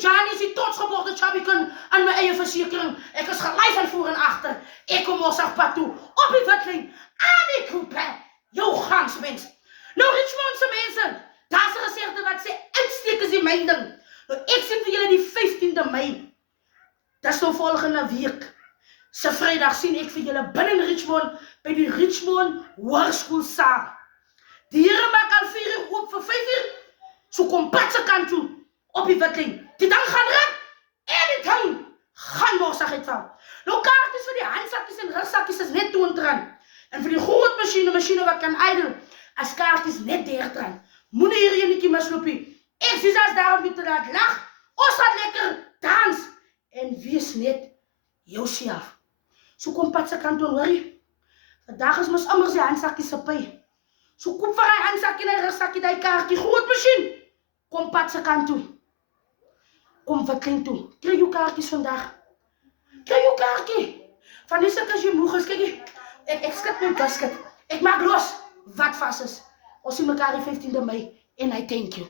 Johnny is die trots geworden Chabikan aan mijn eigen verzekering. Ik is gelijk van voor en achter. Ik kom ons op pad toe. Op die witling. Aan die groepen. Jou gangsmens. Nou Richmondse mensen. Daar is een gezegde wat ze uitsteken in mijn ding. Nou ik zit voor jullie die 15e mei. Dat is nou volgende week. Se vrijdag zien ik voor jullie binnen Richmond. Bij die Richmond Hogeschoolzaal. Die heren maken al 4 uur op voor 5 uur. Zo komt Patse kant toe. Op die witling. Die dan gaan rak. En die dan gaan morsagheid van. Nou kaartjes voor die handzakjes en rugzakjes is net toe en en voor die grote machine wat kan idle. Als kaartjes net dicht. Moet hier niet meer sloepie. Ik zie zelfs daarom niet te laat lach. Ons gaat lekker dans. En wees net jouzelf. Zo komt Patse kant toe hoor. Vandaag is ons anders die handzakjes op bij. Zo koop voor een handzakje en rugzakje die kaartje. Groot machine. Kom Patse kant toe. Kom witling toe. Krijg je kaartjes vandaag. Krijg je kaartje. Van is het als je moe is. Kijk je. Ik schud mijn basket. Ik maak los. Wat vast is. Ons zien elkaar die 15e mei. En I thank you.